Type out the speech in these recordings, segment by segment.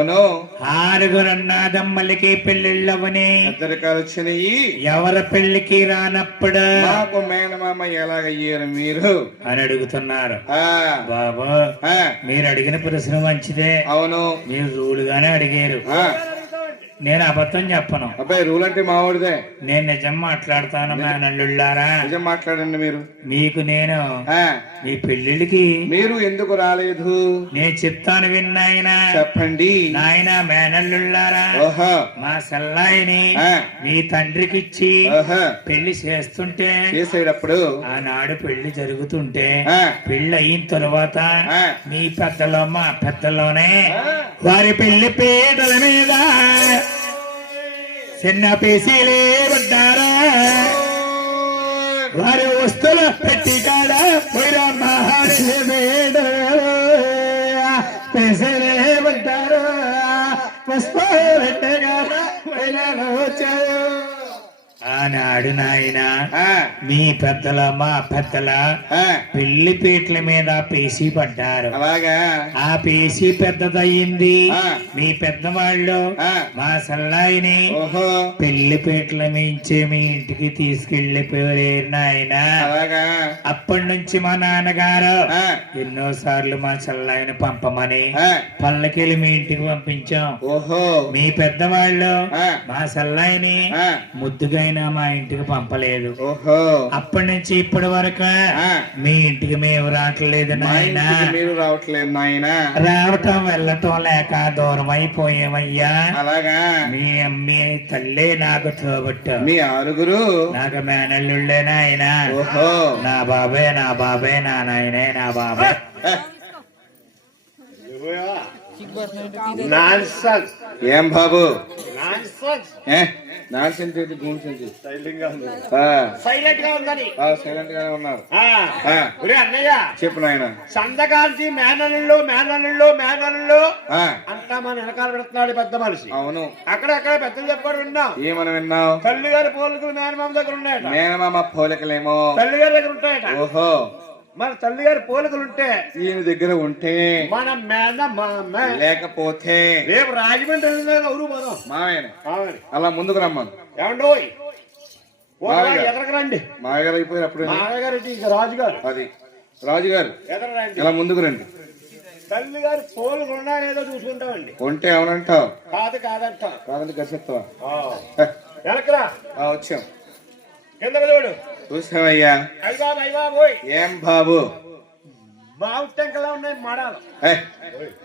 అవును 6 అన్నాదమ్మలకి పెళ్లిళ్ళవని పెద్దరికాలు వచ్చినాయి. ఎవరి పెళ్లికి రానప్పుడు మాకు మేనమామ ఎలాగయ్యారు మీరు అని అడుగుతున్నారు. బాబు ఆ మీరు అడిగిన ప్రశ్న మంచిదే. అవును మీరు రూలుగానే అడిగారు. నేను అబద్ధం చెప్పను. అబ్బాయి రూల్ అంటే మావాడిదే. నేను నిజం మాట్లాడతాను. మేనల్లుళ్ళారా నిజం మాట్లాడండి. మీరు మీకు నేను మీ పెళ్లిళ్ళకి మీరు ఎందుకు రాలేదు నేను చెప్తాను విన్నాయన. చెప్పండి నాయన మేనల్లుళ్ళారా, ఓహో మా సల్లాయిని మీ తండ్రికిచ్చి పెళ్లి చేస్తుంటే చేసేటప్పుడు ఆనాడు పెళ్లి జరుగుతుంటే పెళ్లి అయిన తరువాత మీ పెద్దలో మా పెద్దలోనే వారి పెళ్లి పీటల మీద చిన్న పేసీలే పడ్డారా. వారి వస్తువుల పెట్టి కాడ పేసీలే పడ్డారు. పుష్పాలు పెట్టగారా వచ్చారు. ఆనాడు నాయన మీ పెద్దల మా పెద్దల పెళ్లి పీటల మీద పేసి పడ్డారు. అలాగా ఆ పేసి పెద్దదయ్యింది. మీ పెద్దవాళ్ళు మా సల్లాయిని పెళ్లి పీటల మించి మీ ఇంటికి తీసుకెళ్లిపోయారు నాయన. అప్పటి నుంచి మా నాన్నగారు ఎన్నో సార్లు మా సల్లాయిని పంపమని పల్లకిలు మీ ఇంటికి పంపించాం. మీ పెద్దవాళ్ళు మా సల్లాయిని ముద్దుగా మా ఇంటికి పంపలేదు. అప్పటి నుంచి ఇప్పటి వరకు మీ ఇంటికి మేము రావట్లేదు నాయన. మీరు రావట్లేదు నాయన. రావటం వెళ్ళటం లేక దూరం అయిపోయామయ్యా. అలాగా మీ అమ్మి తల్లే నాకు తోబట్టు. మీ 6 నాకు మేనల్లుళ్ళే నాయన. నా బాబే నా బాబే నా నాయనే నా బాబే. ఏం బాబు సైలెంట్ గానే ఉన్నారు. చెప్పు నాయన. సంతకాంతి మేనల్లు మేనల్లు మేనల్లు అంతా మన వెనకాల పెడుతున్నాడు పెద్ద మనిషి. అవును అక్కడక్కడ పెద్దలు చెప్పాడు విన్నాం. ఏమని విన్నావు? తల్లి గారి పోలికలు మేనమామ దగ్గర ఉన్నాయట. మేనమామ పోలికలేమో తల్లి గారి దగ్గర ఉంటాయట. ఓహో మన తల్లి గారి పోలికలుంటే ఈయన దగ్గర ఉంటే మన మేనమామ, లేకపోతే రేపు రాజమండ్రి ఎవరు పోదాం మామయ్య అలా ముందుకు రమ్మను. ఏమండో ఎదరకు రండి. మామయ్య గారు అయిపోయారు. అప్పుడు మామయ్య గారు రాజుగారు, అది రాజుగారు ఎదర రండి. ఇలా ముందుకు రండి. తల్లి గారి పోలికలు ఉన్నాయనేదో చూసుకుంటామండి. ఉంటే అవునంటావు, కాదంటావు. కాదంటే కసిస్తావా? వెనకరా వచ్చాం. కిందకు చూడు. చూసావయ్యా. ఏం బాబు బావుటంకలా ఉన్నాయి మడాలు.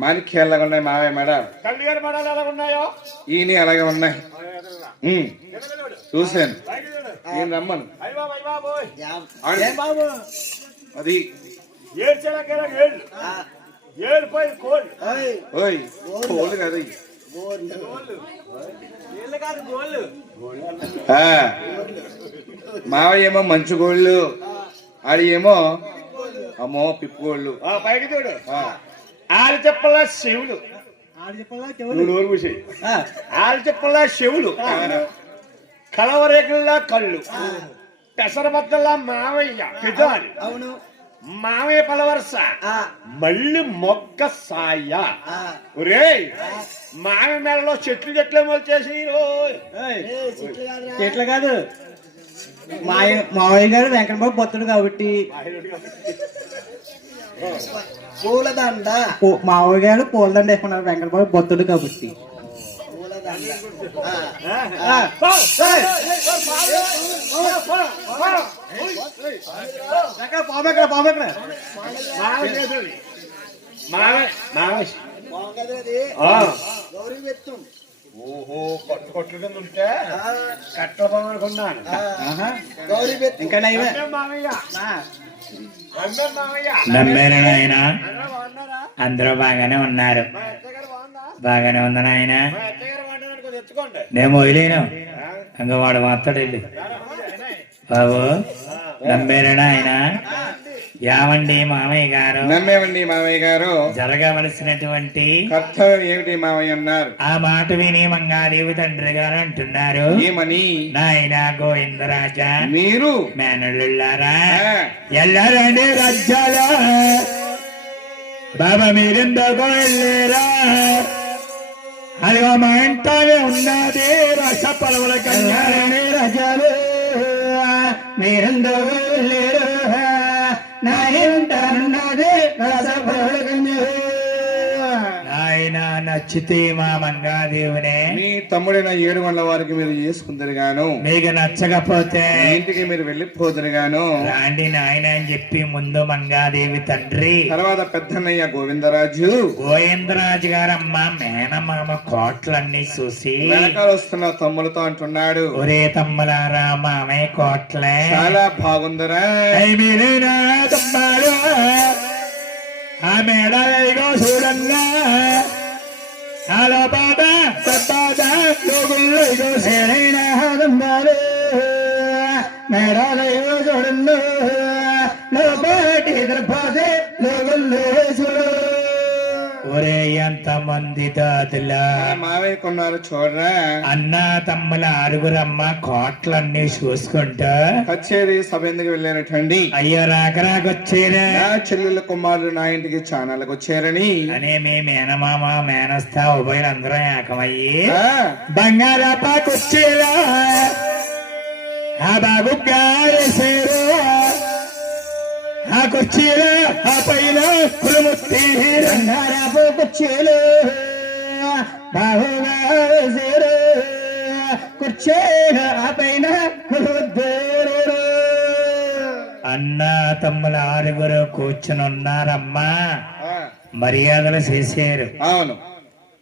మాణిక్యాలాగా ఉన్నాయి మావయ్య మడాలు. తల్లి గారి మడాలు ఎలా ఉన్నాయో ఈయన అలాగే ఉన్నాయి. చూశాను. నేను రమ్మను. అది ఏడు కోళ్ళు. ఓయ్ కోళ్ళు కదా, మావయ్య ఏమో మంచి గోళ్ళు, అది ఏమో అమ్మో పిప్పుగోళ్ళు. పైకి చూడు. ఆరు చెప్పలా శివుడు, ఆరు చెప్పలా శివులు, కలవరేకుల్లా కళ్ళు, పెసరబద్దల్లా మావయ్య పిదారి, మావయ్య పలవరస, మళ్ళీ మొక్క సాయ. ఒరే మావయ్య మేడలో చెట్లు మొలిచేసి. చెట్లు కాదు, మావయ్య గారు వెంకటబాబు భక్తుడు కాబట్టి పూలదండ. మావయ్య గారు పూలదండ వేసుకున్నారు వెంకటబాబు భక్తుడు కాబట్టి. ఓహో కొట్లు కింద ఉంటే కట్ల బాగున్నాను. ఇంకా నమ్మారు నాయన. అందరూ బాగానే ఉన్నారు. బాగానే ఉంది నాయన. నేను మొదలేను ఇంకా వాడు మాట్లాడు వెళ్ళి. బాబు నమ్మారు నాయన. యావండి మామయ్య గారు. నమ్మేవండి మామయ్య గారు. జరగవలసినటువంటి కర్తవ్యం ఏమిటి మామయ్య అన్నారు. ఆ మాట విని మంగాదేవి తండ్రి గారు అంటున్నారు. ఏమని? నాయన గోవిందరాజా, మీరు మేనల్లుళ్ళారా ఎల్లారండి రాజ్యాల. బాబా మీరెందుకో వెళ్ళారా? అదిగో మా ఇంటానే ఉన్నది రస పలవల కళ్యాణి రజాలు మీరందరూ లేరు నా ఇంటన్నది రస పలవల కళ్యాణి. ఆయన నచ్చితే మా మంగాదేవినే మీ తమ్ముడైన 7 వారికి మీరు చేసుకుందరు గాను, మీకు నచ్చకపోతే మీ ఇంటికి మీరు వెళ్ళిపోదురు గాను. రాండి నాయన అని చెప్పి ముందు మంగాదేవి తండ్రి, తర్వాత పెద్దన్నయ్య గోవిందరాజు, గోవిందరాజు గారమ్మ మేనమామ కోట్లన్నీ చూసి వెనకాల వస్తున్న తమ్ములతో అంటున్నాడు, ఒరే తమ్ములారా మామయ్య కోట్లే చాలా బాగుందరా. తమ్మాడు ఆ మేడలో చూడంగా బాధ మేడలో చూడండు లోపటి ద్రపదే లోగుల్లో చూడు. ఒరే ఎంత మంది దాదులా మావయ్య కొన్నారు చూడరా. అన్న తమ్ముల 6గురమ్మ కోట్లన్నీ చూసుకుంటా కచేరీ సభ ఎందుకు వెళ్ళారటండి. అయ్యో రాకరాకొచ్చేరా నా చెల్లెల కుమారులు నా ఇంటికి చానాలకు వచ్చారని అనే మీ మేనమామ మేనస్తా ఉభయులందరూ ఏకమయ్యి ఆ, బంగారపాకొచ్చేరా ఆ బాబు గారేసేరు ఆ కొచ్చేరా ఆ పైన కులముత్తి రంగారాపోకొచ్చేలు బాబు గారేసేరు కుర్చేరా ఆ పైన కులముద్దేరు. అన్న తమ్ముల 6గురు కూర్చుని ఉన్నారమ్మా, ఆ, మర్యాదలు చేశారు. అవును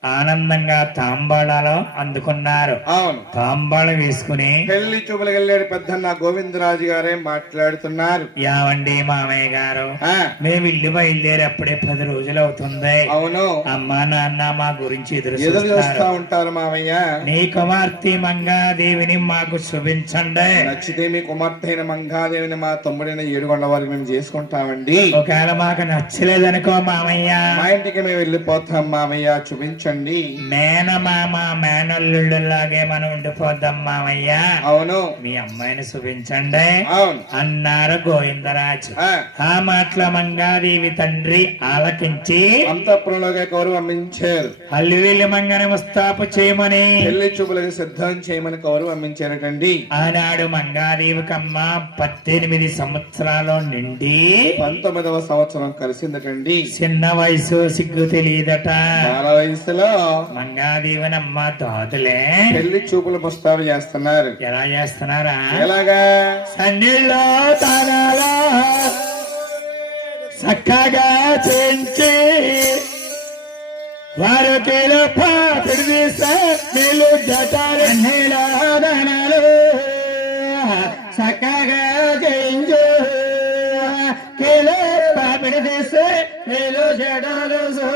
ఆనందంగా తాంబాళాలు అందుకున్నారు. అవును. తాంబాళం వేసుకుని పెళ్లి చూపులకు వెళ్ళాడు పెద్దన్న గోవిందరాజు గారే మాట్లాడుతున్నారు. యావండి మామయ్య గారు, ఆ, మేము ఇల్లు బయలుదేరి అప్పుడే 10 రోజులు అవుతుంది. అవును. అమ్మా నాన్న మా గురించి ఎదురు ఎదురు చూస్తా చూస్తారు. ఉంటారు మామయ్య. నీ కుమార్తె మంగాదేవిని మాకు చూపించండి. నచ్చితే మీ కుమార్తె అయిన మంగాదేవిని మా తమ్ముడైన 7 వారికి మేము చేసుకుంటామండి. ఒకవేళ మాకు నచ్చలేదనుకో మామయ్య, మా ఇంటికి మేము వెళ్ళిపోతాం మామయ్య, చూపించండి. మేనమామ మేనల్లుళ్ళలాగే మనం ఉండిపోద్దాం మామయ్య. అవును. మీ అమ్మాయిని చూపించండి అవును. అన్నారు గోవిందరాజు. ఆ, ఆ మాటల మంగాదేవి తండ్రి ఆలకించి అంతఃపురంలోకి కౌరు పంపించారు. అల్లువీళ్ళు మంగని ముస్తాపు చేయమని పెళ్లి చూపులకు సిద్ధం చేయమని కౌరు పంపించారటండి. ఆనాడు మంగాదేవికమ్మ 18 సంవత్సరాలు నిండి 19వ సంవత్సరం కలిసిందటండి. చిన్న వయసు సిగ్గు తెలియదట. చాలా వయసులో మంగాదేవినమ్మ దాదులే పెళ్లి చూపులు ముస్తాబు చేస్తున్నారు. ఎలా చేస్తున్నారా? ఎలాగా? సన్నీళ్ళో తానాలా చక్కగా చేయించి వారు నీళ్ళు జటాలు నీళ్ళాదనాలు చక్కగా చేయించు పిడిదీస్తే నీళ్ళు జటాలు.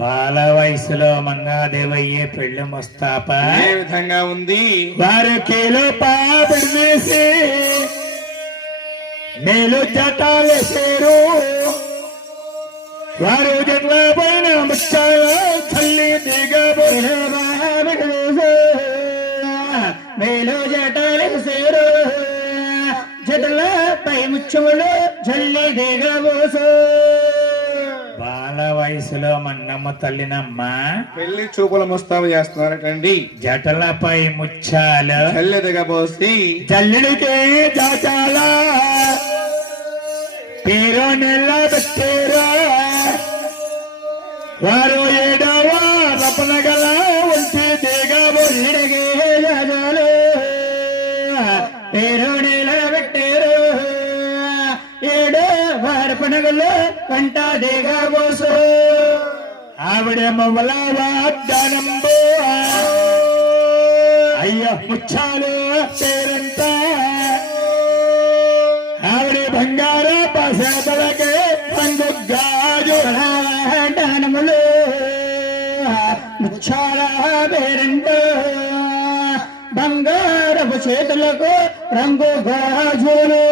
బాల వయసులో మంగాదేవయ్యే పెళ్లి ముస్తాప ఏ విధంగా ఉంది? వారు కీలో పాపిడిసి మేలు జటాలేసారు. వారు జట్ల పైన ముచ్చాల తల్లి దిగబోయిన మేలు జటాలేసారు. జటల పై ముచ్చములు జల్లి దిగబోసు. బాల వయసులో మంగమ్మ తల్లినమ్మ పెళ్లి చూపుల ముస్తాబు చేస్తున్నారటండి. జటలపై ముచ్చాలు చల్లెదగా పోసి జల్లుడికే జాచాల పేరు నిలబెట్టారు. వారు 7వ రపనగల ఉంటే దిగబోయిడగే జగలు పేరు నిలబెట్టారు. 7వ రపనగలు కంట దిగబోసు. ఆవిడ మొవల వాగ్దానంబో అయ్యో ముచ్చాలు పేరంట. ఆవిడ బంగార పసలకే రంగు గాజు దానములు ముచ్చాల పేరంట. బంగారపు చేతులకు రంగు గాజులు.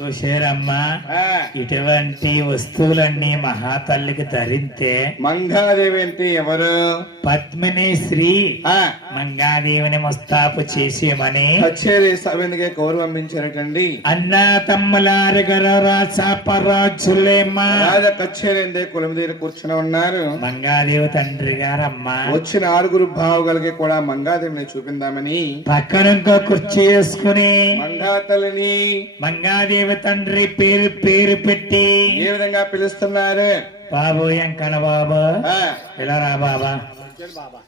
చూశారమ్మా ఆ, ఇటువంటి వస్తువులన్నీ మహాతల్లికి ధరిస్తే మంగాదేవి అంటే ఎవరు? పద్మిని శ్రీ ఆ, మంగాదేవిని ముస్తాపు చేసేమని కచేరీ సభ్యునికే కౌరు పంపించారటండి. అన్నా తమ్ములారు గల రాజులేమ్మా రాజ కచేరీ అందే కులం దగ్గర కూర్చుని ఉన్నారు. మంగాదేవి తండ్రి గారమ్మా వచ్చిన 6 బావుగలకి కూడా మంగాదేవిని చూపిందామని పక్కన ఇంకో కుర్చీ వేసుకుని మంగా తల్లిని మంగాదేవి తండ్రి పేరు పెట్టి ఏ విధంగా పిలుస్తున్నారు? బాబు ఎంకన బాబు ఆ, ఇలా రా బాబా బాబా